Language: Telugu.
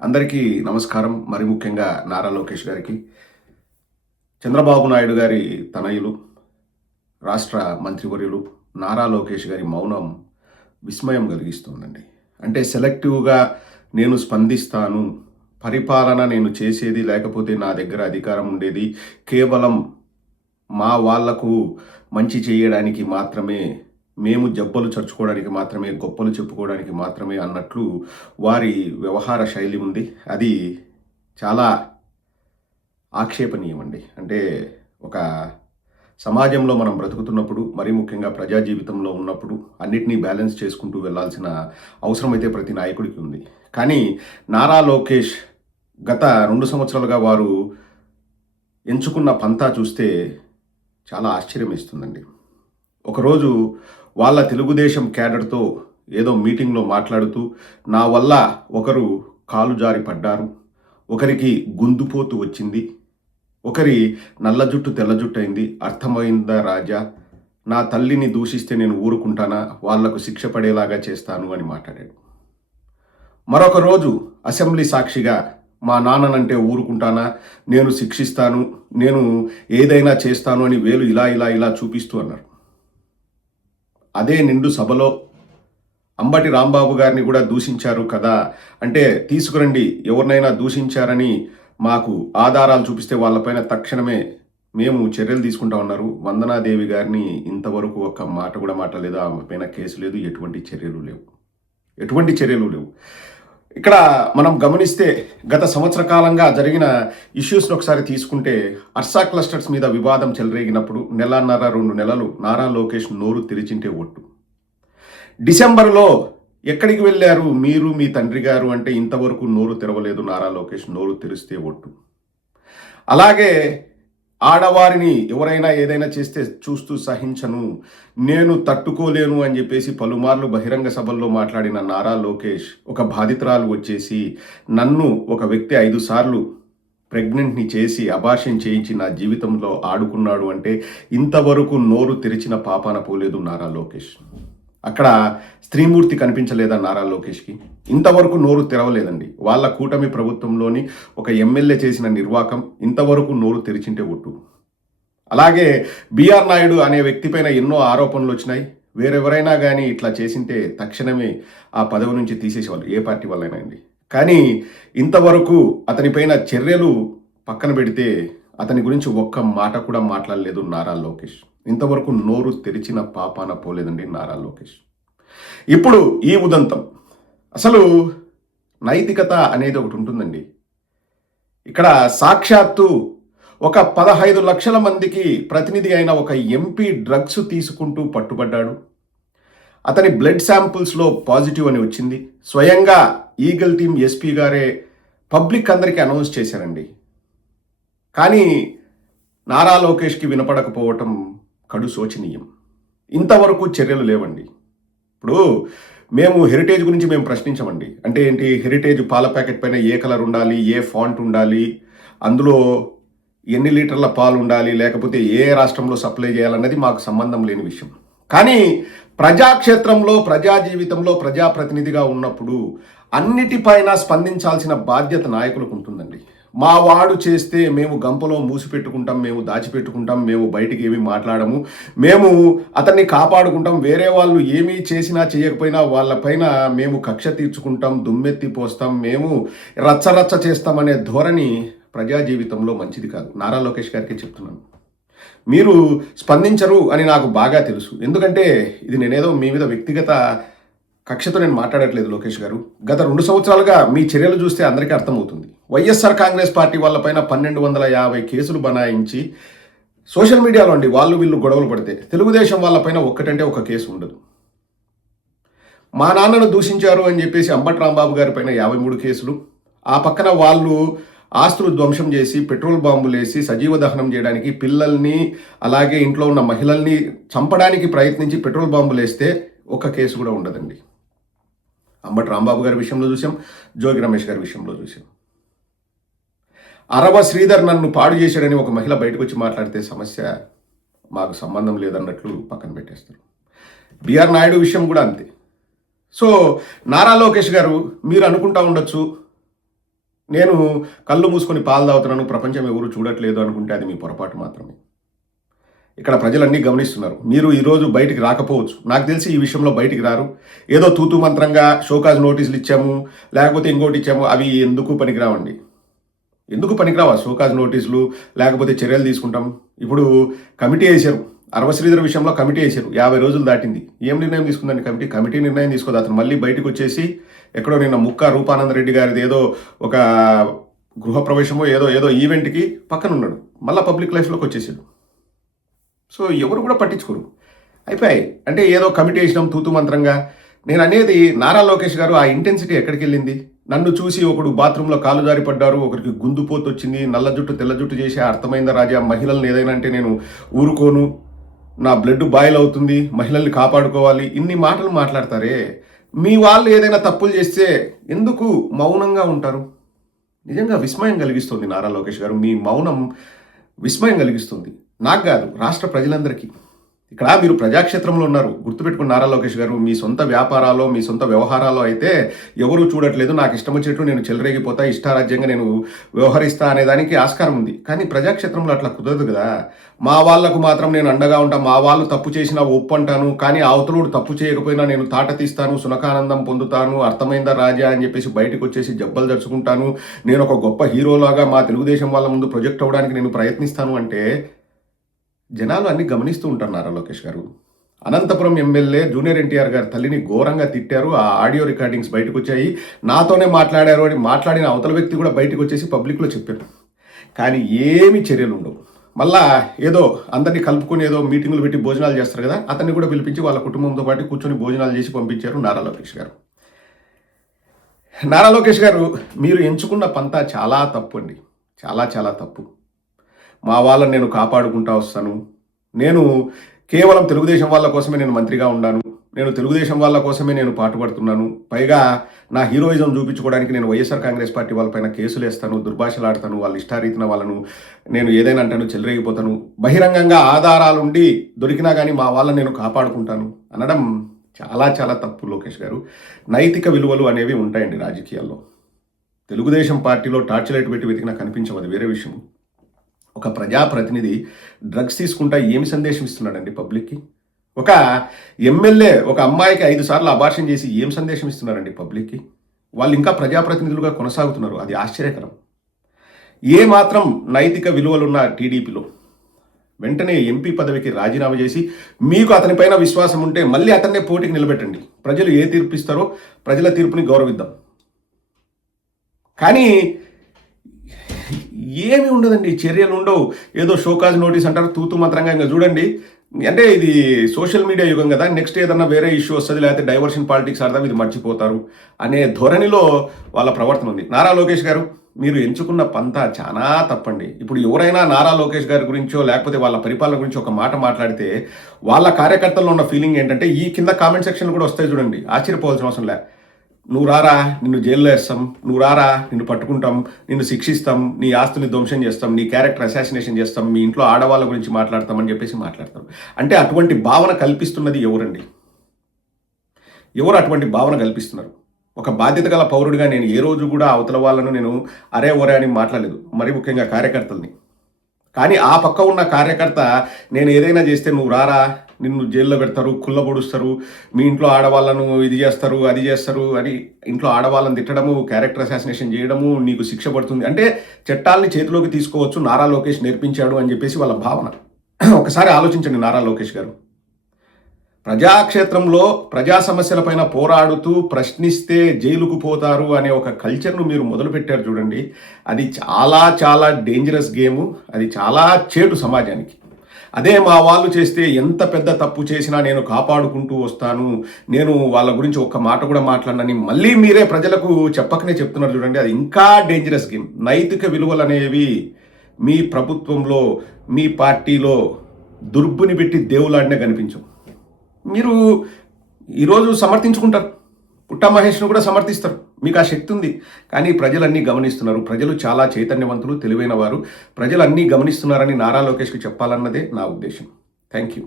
అందరికీ నమస్కారం. మరి ముఖ్యంగా నారా లోకేష్ గారికి, చంద్రబాబు నాయుడు గారి తనయులు, రాష్ట్ర మంత్రివర్యులు నారా లోకేష్ గారి మౌనం విస్మయం కలిగిస్తుందండి. అంటే సెలెక్టివ్‌గా నేను స్పందిస్తాను, పరిపాలన నేను చేసేది లేకపోతే నా దగ్గర అధికారం ఉండేది కేవలం మా వాళ్లకు మంచి చేయడానికి మాత్రమే, మేము జబ్బలు చర్చుకోవడానికి మాత్రమే, గొప్పలు చెప్పుకోవడానికి మాత్రమే అన్నట్లు వారి వ్యవహార శైలి ఉంది. అది చాలా ఆక్షేపణీయమండి. అంటే ఒక సమాజంలో మనం బ్రతుకుతున్నప్పుడు, మరీ ముఖ్యంగా ప్రజా జీవితంలో ఉన్నప్పుడు అన్నిటినీ బ్యాలెన్స్ చేసుకుంటూ వెళ్ళాల్సిన అవసరం అయితే ప్రతి నాయకుడికి ఉంది. కానీ నారా లోకేష్ గత 2 సంవత్సరాలుగా వారు ఎంచుకున్న పంతా చూస్తే చాలా ఆశ్చర్యం వేస్తుందండి. ఒకరోజు వాళ్ళ తెలుగుదేశం క్యాడర్‌తో ఏదో మీటింగ్‌లో మాట్లాడుతూ, నా వల్ల ఒకరు కాలు జారి పడ్డారు, ఒకరికి గుందుపోతు వచ్చింది, ఒకరి నల్ల జుట్టు తెల్ల జుట్టు అయింది, అర్థమైందా రాజా, నా తల్లిని దూషిస్తే నేను ఊరుకుంటానా, వాళ్లకు శిక్ష పడేలాగా చేస్తాను అని మాట్లాడాడు. మరొక రోజు అసెంబ్లీ సాక్షిగా, మా నాన్ననంటే ఊరుకుంటానా, నేను శిక్షిస్తాను, నేను ఏదైనా చేస్తాను అని వేలు ఇలా ఇలా ఇలా చూపిస్తూ అన్నారు. అదే నిండు సభలో అంబటి రాంబాబు గారిని కూడా దూషించారు కదా, అంటే తీసుకురండి, ఎవరినైనా దూషించారని మాకు ఆధారాలు చూపిస్తే వాళ్ళపైన తక్షణమే మేము చర్యలు తీసుకుంటా ఉన్నారు. వందనాదేవి గారిని ఇంతవరకు ఒక్క మాట కూడా మాట్లాడలేదు, ఆమె పైన కేసు లేదు, ఎటువంటి చర్యలు లేవు. ఇక్కడ మనం గమనిస్తే గత సంవత్సర కాలంగా జరిగిన ఇష్యూస్ని ఒకసారి తీసుకుంటే, అర్సా క్లస్టర్స్ మీద వివాదం చెలరేగినప్పుడు 1.5-2 నెలలు నారా లోకేష్ నోరు తెరిచింటే ఒట్టు. డిసెంబర్లో ఎక్కడికి వెళ్ళారు మీరు, మీ తండ్రి గారు అంటే ఇంతవరకు నోరు తెరవలేదు నారా లోకేష్, నోరు తెరిస్తే ఒట్టు. అలాగే ఆడవారిని ఎవరైనా ఏదైనా చేస్తే చూస్తూ సహించను, నేను తట్టుకోలేను అని చెప్పేసి పలుమార్లు బహిరంగ సభల్లో మాట్లాడిన నారా లోకేష్, ఒక బాధితురాలు వచ్చేసి నన్ను ఒక వ్యక్తి 5 సార్లు ప్రెగ్నెంట్ని చేసి అబార్షన్ చేయించి నా జీవితంలో ఆడుకున్నాడు అంటే ఇంతవరకు నోరు తెరిచిన పాపాన పోలేదు నారా లోకేష్. అక్కడ స్త్రీమూర్తి కనిపించలేదా నారా లోకేష్కి? ఇంతవరకు నోరు తెరవలేదండి. వాళ్ళ కూటమి ప్రభుత్వంలోని ఒక ఎమ్మెల్యే చేసిన నిర్వాకం ఇంతవరకు నోరు తెరిచింటే ఒట్టు. అలాగే బిఆర్ నాయుడు అనే వ్యక్తిపైన ఎన్నో ఆరోపణలు వచ్చినాయి. వేరెవరైనా కానీ ఇట్లా చేసింటే తక్షణమే ఆ పదవి నుంచి తీసేసేవాళ్ళు, ఏ పార్టీ వాళ్ళైనా అండి. కానీ ఇంతవరకు అతనిపైన చర్యలు పక్కన పెడితే అతని గురించి ఒక్క మాట కూడా మాట్లాడలేదు నారా లోకేష్. ఇంతవరకు నోరు తెరిచిన పాపాన పోలేదండి నారా లోకేష్. ఇప్పుడు ఈ ఉదంతం, అసలు నైతికత అనేది ఒకటి ఉంటుందండి. ఇక్కడ సాక్షాత్తు ఒక 15 లక్షల మందికి ప్రతినిధి అయిన ఒక ఎంపీ డ్రగ్స్ తీసుకుంటూ పట్టుబడ్డాడు. అతని బ్లడ్ శాంపుల్స్లో పాజిటివ్ అని వచ్చింది. స్వయంగా ఈగల్ టీమ్ ఎస్పీ గారే పబ్లిక్ అందరికీ అనౌన్స్ చేశారండి. కానీ నారా లోకేష్కి వినపడకపోవటం కడు శోచనీయం. ఇంతవరకు చర్యలు లేవండి. ఇప్పుడు మేము హెరిటేజ్ గురించి మేము ప్రశ్నించమండి. అంటే ఏంటి, హెరిటేజ్ పాల ప్యాకెట్ పైన ఏ కలర్ ఉండాలి, ఏ ఫాంట్ ఉండాలి, అందులో ఎన్ని లీటర్ల పాలు ఉండాలి, లేకపోతే ఏ రాష్ట్రంలో సప్లై చేయాలన్నది మాకు సంబంధం లేని విషయం. కానీ ప్రజాక్షేత్రంలో, ప్రజా జీవితంలో ప్రజాప్రతినిధిగా ఉన్నప్పుడు అన్నిటిపైన స్పందించాల్సిన బాధ్యత నాయకులకు ఉంటుందండి. మా వాడు చేస్తే మేము గంపలో మూసిపెట్టుకుంటాం, మేము దాచిపెట్టుకుంటాం, మేము బయటికి ఏమీ మాట్లాడము, మేము అతన్ని కాపాడుకుంటాం, వేరే వాళ్ళు ఏమీ చేసినా చేయకపోయినా వాళ్ళపైన మేము కక్ష తీర్చుకుంటాం, దుమ్మెత్తి పోస్తాం, మేము రచ్చరచ్చ చేస్తామనే ధోరణి ప్రజా జీవితంలో మంచిది కాదు. నారా లోకేష్ గారికి చెప్తున్నాను, మీరు స్పందించరు అని నాకు బాగా తెలుసు. ఎందుకంటే ఇది నేనేదో మీ మీద వ్యక్తిగత కక్షతో నేను మాట్లాడట్లేదు లోకేష్ గారు. గత 2 సంవత్సరాలుగా మీ చర్యలు చూస్తే అందరికీ అర్థమవుతుంది. వైఎస్ఆర్ కాంగ్రెస్ పార్టీ వాళ్ళపైన 1250 కేసులు బనాయించి సోషల్ మీడియాలో అండి వాళ్ళు వీళ్ళు గొడవలు పడితే, తెలుగుదేశం వాళ్ళపైన ఒక్కటంటే ఒక కేసు ఉండదు. మా నాన్నను దూషించారు అని చెప్పేసి అంబటి రాంబాబు గారి పైన 53 కేసులు, ఆ పక్కన వాళ్ళు ఆస్తులు ధ్వంసం చేసి పెట్రోల్ బాంబులు వేసి సజీవ దహనం చేయడానికి, పిల్లల్ని అలాగే ఇంట్లో ఉన్న మహిళల్ని చంపడానికి ప్రయత్నించి పెట్రోల్ బాంబులు వేస్తే ఒక కేసు కూడా ఉండదండి. అంబటి రాంబాబు గారి విషయంలో చూసాం, జోగి రమేష్ గారి విషయంలో చూసాం. అరవ శ్రీధర్ నన్ను పాడు చేశాడని ఒక మహిళ బయటకు వచ్చి మాట్లాడితే సమస్య మాకు సంబంధం లేదన్నట్లు పక్కన పెట్టేస్తారు. బిఆర్ నాయుడు విషయం కూడా అంతే. సో నారా లోకేష్ గారు, మీరు అనుకుంటా ఉండొచ్చు నేను కళ్ళు మూసుకొని పాలు తాగుతున్నాను, ప్రపంచం ఎవరు చూడట్లేదు అనుకుంటే అది మీ పొరపాటు మాత్రమే. ఇక్కడ ప్రజలన్నీ గమనిస్తున్నారు. మీరు ఈరోజు బయటికి రాకపోవచ్చు. నాకు తెలిసి ఈ విషయంలో బయటికి రారు. ఏదో తూతు మంత్రంగా షోకాజ్ నోటీసులు ఇచ్చాము, లేకపోతే ఇంకోటి ఇచ్చాము, అవి ఎందుకు పనికిరావండి. ఎందుకు పనికిరావా షోకాజ్ నోటీసులు, లేకపోతే చర్యలు తీసుకుంటాం. ఇప్పుడు కమిటీ వేశారు, అరవ శ్రీధర్ విషయంలో కమిటీ వేశారు, 50 రోజులు దాటింది. ఏం నిర్ణయం తీసుకుందండి కమిటీ నిర్ణయం తీసుకోదు. అతను మళ్ళీ బయటకు వచ్చేసి ఎక్కడో నిన్న రూపానంద రెడ్డి గారిది ఏదో ఒక గృహప్రవేశమో ఏదో ఈవెంట్కి పక్కన ఉన్నాడు, మళ్ళీ పబ్లిక్ లైఫ్లోకి వచ్చేసాడు. సో ఎవరు కూడా పట్టించుకోరు, అయిపోయాయి. అంటే ఏదో కమిటీ వేసినాం తూతు మంత్రంగా. నేను అనేది నారా లోకేష్ గారు ఆ ఇంటెన్సిటీ ఎక్కడికి వెళ్ళింది? నన్ను చూసి ఒకడు బాత్రూంలో కాలు జారి పడ్డారు, ఒకరికి గుందుపోతు వచ్చింది, నల్ల జుట్టు తెల్ల జుట్టు చేసి అర్థమైందా రాజా, మహిళలను ఏదైనా అంటే నేను ఊరుకోను, నా బ్లడ్ బాయిల్ అవుతుంది, మహిళల్ని కాపాడుకోవాలి, ఇన్ని మాటలు మాట్లాడతారే. మీ వాళ్ళు ఏదైనా తప్పులు చేస్తే ఎందుకు మౌనంగా ఉంటారు? నిజంగా విస్మయం కలిగిస్తుంది నారా లోకేష్ గారు. మీ మౌనం విస్మయం కలిగిస్తుంది. నాకు కాదు, రాష్ట్ర ప్రజలందరికీ. ఇక్కడ మీరు ప్రజాక్షేత్రంలో ఉన్నారు, గుర్తుపెట్టుకుని నారా లోకేష్ గారు. మీ సొంత వ్యాపారాల్లో, మీ సొంత వ్యవహారాల్లో అయితే ఎవరు చూడట్లేదు, నాకు ఇష్టం వచ్చినట్టు నేను చెలరేగిపోతా, ఇష్టారాజ్యంగా నేను వ్యవహరిస్తా అనేదానికి ఆస్కారం ఉంది. కానీ ప్రజాక్షేత్రంలో అట్లా కుదరదు కదా. మా వాళ్లకు మాత్రం నేను అండగా ఉంటా, మా వాళ్ళు తప్పు చేసినా ఒప్పు అంటాను, కానీ అవతలుడు తప్పు చేయకపోయినా నేను తాట తీస్తాను, సునకానందం పొందుతాను, అర్థమైందా రాజా అని చెప్పేసి బయటకు వచ్చేసి జబ్బలు తెచ్చుకుంటాను, నేను ఒక గొప్ప హీరోలాగా మా తెలుగుదేశం వాళ్ళ ముందు ప్రొజెక్ట్ అవ్వడానికి నేను ప్రయత్నిస్తాను అంటే జనాలు అన్ని గమనిస్తూ ఉంటారు. నారా లోకేష్ గారు అనంతపురం ఎమ్మెల్యే జూనియర్ ఎన్టీఆర్ గారి తల్లిని ఘోరంగా తిట్టారు, ఆ ఆడియో రికార్డింగ్స్ బయటకు వచ్చాయి, నాతోనే మాట్లాడారు అని మాట్లాడిన అవతల వ్యక్తి కూడా బయటకు వచ్చేసి పబ్లిక్లో చెప్పారు. కానీ ఏమి చర్యలు ఉండవు. మళ్ళా ఏదో అందరినీ కలుపుకొని ఏదో మీటింగులు పెట్టి భోజనాలు చేస్తారు కదా, అతన్ని కూడా పిలిపించి వాళ్ళ కుటుంబంతో పాటు కూర్చొని భోజనాలు చేసి పంపించారు నారా లోకేష్ గారు. నారా లోకేష్ గారు, మీరు ఎంచుకున్న పంతా చాలా తప్పు అండి, చాలా చాలా తప్పు. మా వాళ్ళని నేను కాపాడుకుంటా వస్తాను, నేను కేవలం తెలుగుదేశం వాళ్ళ కోసమే నేను మంత్రిగా ఉన్నాను, నేను తెలుగుదేశం వాళ్ళ కోసమే నేను పాటుపడుతున్నాను, పైగా నా హీరోయిజం చూపించుకోవడానికి నేను వైఎస్ఆర్ కాంగ్రెస్ పార్టీ వాళ్ళపైన కేసులు వేస్తాను, దుర్భాషలాడతాను, వాళ్ళ ఇష్టారీతిన వాళ్ళను నేను ఏదైనా అంటాను, చెలరేగిపోతాను, బహిరంగంగా ఆధారాలుండి దొరికినా కానీ మా వాళ్ళని నేను కాపాడుకుంటాను అనడం చాలా చాలా తప్పు లోకేష్ గారు. నైతిక విలువలు అనేవి ఉంటాయండి రాజకీయాల్లో. తెలుగుదేశం పార్టీలో టార్చ్ లైట్ పెట్టి వెతికినా కనిపించవు, అది వేరే విషయం. ఒక ప్రజాప్రతినిధి డ్రగ్స్ తీసుకుంటా ఏమి సందేశం ఇస్తున్నాడండి పబ్లిక్కి? ఒక ఎమ్మెల్యే ఒక అమ్మాయికి 5 సార్లు అబార్షన్ చేసి ఏం సందేశం ఇస్తున్నారండి పబ్లిక్కి? వాళ్ళు ఇంకా ప్రజాప్రతినిధులుగా కొనసాగుతున్నారు, అది ఆశ్చర్యకరం. ఏ మాత్రం నైతిక విలువలున్న టీడీపీలో వెంటనే ఎంపీ పదవికి రాజీనామా చేసి, మీకు అతనిపైన విశ్వాసం ఉంటే మళ్ళీ అతన్నే పోటీకి నిలబెట్టండి. ప్రజలు ఏ తీర్పు ఇస్తారో ప్రజల తీర్పుని గౌరవిద్దాం. కానీ ఏమి ఉండదండి, చర్యలు ఉండవు. ఏదో షోకాజ్ నోటీస్ అంటారు, తూతు మంత్రంగా. ఇంకా చూడండి, అంటే ఇది సోషల్ మీడియా యుగం కదా, నెక్స్ట్ ఏదన్నా వేరే ఇష్యూ వస్తుంది, లేకపోతే డైవర్షన్ పాలిటిక్స్ అర్థం, ఇది మర్చిపోతారు అనే ధోరణిలో వాళ్ళ ప్రవర్తన ఉంది. నారా లోకేష్ గారు, మీరు ఎంచుకున్న పంతా చాలా తప్పండి. ఇప్పుడు ఎవరైనా నారా లోకేష్ గారి గురించో లేకపోతే వాళ్ళ పరిపాలన గురించి ఒక మాట మాట్లాడితే వాళ్ళ కార్యకర్తల్లో ఉన్న ఫీలింగ్ ఏంటంటే, ఈ కింద కామెంట్ సెక్షన్లు కూడా వస్తాయి చూడండి, ఆశ్చర్యపోవాల్సిన అవసరం లే. నువ్వు రారా, నిన్ను జైల్లో వేస్తాం, నువ్వు రారా, నిన్ను పట్టుకుంటాం, నిన్ను శిక్షిస్తాం, నీ ఆస్తుని ధ్వంసం చేస్తాం, నీ క్యారెక్టర్ అసాసినేషన్ చేస్తాం, మీ ఇంట్లో ఆడవాళ్ళ గురించి మాట్లాడతామని చెప్పేసి మాట్లాడతారు. అంటే అటువంటి భావన కల్పిస్తున్నది ఎవరండి? ఎవరు అటువంటి భావన కల్పిస్తున్నారు? ఒక బాధ్యత గల పౌరుడిగా నేను ఏ రోజు కూడా అవతల వాళ్ళను నేను అరే ఒరే అని మాట్లాడలేదు, మరి ముఖ్యంగా కార్యకర్తల్ని. కానీ ఆ పక్క ఉన్న కార్యకర్త నేను ఏదైనా చేస్తే నువ్వు రారా, నిన్ను జైల్లో పెడతారు, కుళ్ళబొడుస్తారు, మీ ఇంట్లో ఆడవాళ్ళను ఇది చేస్తారు, అది చేస్తారు అని ఇంట్లో ఆడవాళ్ళని తిట్టడము, క్యారెక్టర్ అసాసినేషన్ చేయడము, నీకు శిక్ష పడుతుంది అంటే చట్టాలని చేతిలోకి తీసుకోవచ్చు, నారా లోకేష్ నేర్పించాడు అని చెప్పేసి వాళ్ళ భావన. ఒకసారి ఆలోచించండి నారా లోకేష్ గారు. ప్రజాక్షేత్రంలో ప్రజా సమస్యలపైన పోరాడుతూ ప్రశ్నిస్తే జైలుకు పోతారు అనే ఒక కల్చర్ను మీరు మొదలుపెట్టారు చూడండి, అది చాలా చాలా డేంజరస్ గేము, అది చాలా చేటు సమాజానికి. అదే మా వాళ్ళు చేస్తే ఎంత పెద్ద తప్పు చేసినా నేను కాపాడుకుంటూ వస్తాను, నేను వాళ్ళ గురించి ఒక్క మాట కూడా మాట్లాడనని మళ్ళీ మీరే ప్రజలకు చెప్పకనే చెప్తున్నారు చూడండి, అది ఇంకా డేంజరస్ గేమ్. నైతిక విలువలు అనేవి మీ ప్రభుత్వంలో, మీ పార్టీలో దుర్బుని పెట్టి దేవులాడినే కనిపించవు. మీరు ఈరోజు సమర్థించుకుంటారు, పుట్టా మహేష్ను కూడా సమర్థిస్తారు, మీకు ఆ శక్తి ఉంది. కానీ ప్రజలన్నీ గమనిస్తున్నారు, ప్రజలు చాలా చైతన్యవంతులు, తెలివైన వారు, ప్రజలన్నీ గమనిస్తున్నారని నారా లోకేష్కి చెప్పాలన్నదే నా ఉద్దేశం. Thank you.